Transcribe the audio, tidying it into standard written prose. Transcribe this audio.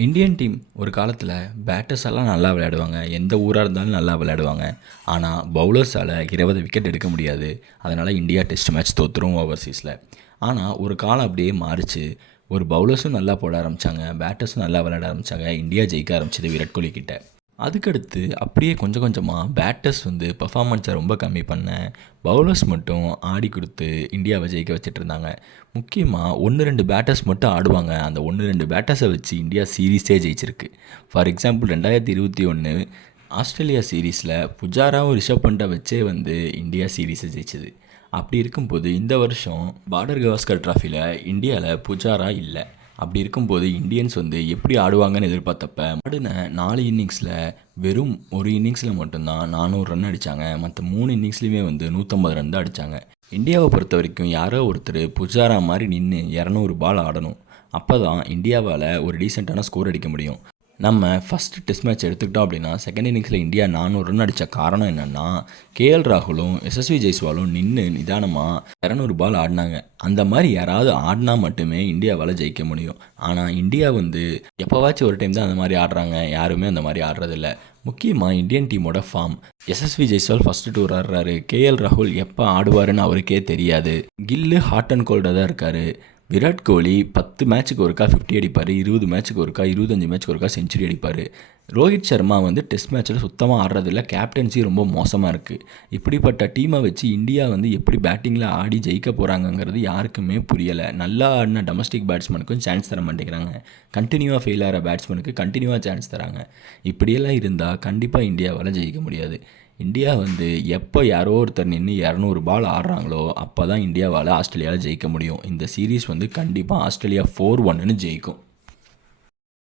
Indian team ஒரு காலத்தில் batters எல்லாம் நல்லா விளையாடுவாங்க. எந்த ஊராக இருந்தாலும் நல்லா விளையாடுவாங்க. ஆனால் பவுலர்ஸால் 20 விக்கெட் எடுக்க முடியாது. அதனால் இந்தியா டெஸ்ட் மேட்ச் தோற்றுரும் ஓவர்சீஸில். ஆனால் ஒரு காலம் அப்படியே மாறிச்சு. ஒரு பவுலர்ஸும் நல்லா போட ஆரம்பித்தாங்க, பேட்டர்ஸும் நல்லா விளையாட ஆரம்பித்தாங்க. இந்தியா ஜெயிக்க ஆரம்பிச்சது விராட் கோலி கிட்ட. அதுக்கடுத்து அப்படியே கொஞ்சம் கொஞ்சமாக பேட்டர்ஸ் பெர்ஃபார்மன்ஸை ரொம்ப கம்மி பண்ண, பவுலர்ஸ் மட்டும் ஆடி கொடுத்து இந்தியாவை ஜெயிக்க வச்சுட்டு இருந்தாங்க. முக்கியமாக 1-2 பேட்டர்ஸ் மட்டும் ஆடுவாங்க. அந்த 1-2 பேட்டர்ஸை வச்சு இந்தியா சீரீஸே ஜெயிச்சிருக்கு. ஃபார் எக்ஸாம்பிள் 2021 ஆஸ்திரேலியா சீரீஸில் புஜாராவும் ரிஷப் பண்டை வச்சே இந்தியா சீரீஸை ஜெயிச்சது. அப்படி இருக்கும்போது இந்த வருஷம் பார்டர் கவாஸ்கர் ட்ராஃபியில் இந்தியாவில் புஜாரா இல்லை. அப்படி இருக்கும்போது இந்தியன்ஸ் எப்படி ஆடுவாங்கன்னு எதிர்பார்த்தப்ப ஆடின 4 இன்னிங்ஸில் வெறும் ஒரு இன்னிங்ஸில் மட்டும்தான் 400 ரன் அடித்தாங்க. மற்ற 3 இன்னிங்ஸ்லேயுமே 150 ரன் தான் அடித்தாங்க. இந்தியாவை பொறுத்த வரைக்கும் யாரோ ஒருத்தர் புஜாரா மாதிரி நின்று 200 பால் ஆடணும். அப்போ தான் இந்தியாவால் ஒரு டீசெண்டான ஸ்கோர் அடிக்க முடியும். நம்ம ஃபஸ்ட்டு டெஸ்ட் மேட்ச் எடுத்துக்கிட்டோம் அப்படின்னா, செகண்ட் இன்னிங்ஸில் இந்தியா 400 ரன் அடித்த காரணம் என்னென்னா, கேஎல் ராகுலும் எஸ்எஸ்வி ஜெய்ஸ்வாலும் நின்று நிதானமாக 200 பால் ஆடினாங்க. அந்த மாதிரி யாராவது ஆடினா மட்டுமே இந்தியாவால் ஜெயிக்க முடியும். ஆனால் இந்தியா எப்போவாச்சும் ஒரு டைம் தான் அந்த மாதிரி ஆடுறாங்க. யாருமே அந்த மாதிரி ஆடுறதில்ல. முக்கியமாக இந்தியன் டீமோட form. Yashasvi Jaiswal first tour ஆடுறாரு. கேஎல் ராகுல் எப்போ ஆடுவாருன்னு அவருக்கே தெரியாது. கில்லு ஹாட் அண்ட் கோல்டாக தான் இருக்கார். விராட் கோலி 10 மேட்ச்சுக்கு ஒருக்கா 50 அடிப்பார். 20 மேட்ச்சுக்கு ஒருக்கா, 25 மேட்ச்சுக்கு ஒருக்கா செஞ்சுரி அடிப்பார். ரோஹித் சர்மா டெஸ்ட் மேட்ச்சில் சுத்தமாக ஆடுறதில்ல. கேப்டன்சி ரொம்ப மோசமாக இருக்குது. இப்படிப்பட்ட டீமை வச்சு இந்தியா எப்படி பேட்டிங்கில் ஆடி ஜெயிக்க போகிறாங்கங்கிறது யாருக்குமே புரியலை. நல்லா ஆடின டொமஸ்டிக் பேட்ஸ்மேனுக்கும் சான்ஸ் தர மாட்டேங்கிறாங்க. கண்டினியூவாக ஃபெயில் ஆகிற பேட்ஸ்மேனுக்கு கண்டினியூவாக சான்ஸ் தராங்க. இப்படியெல்லாம் இருந்தால் கண்டிப்பாக இந்தியாவால் ஜெயிக்க முடியாது. இந்தியா எப்போ யாரோ ஒருத்தர் நின்று 200 பால் ஆடுறாங்களோ அப்போ தான் இந்தியாவால் ஆஸ்திரேலியாவில் ஜெயிக்க முடியும். இந்த சீரீஸ் கண்டிப்பாக ஆஸ்திரேலியா 4-1ன்னு ஜெயிக்கும்.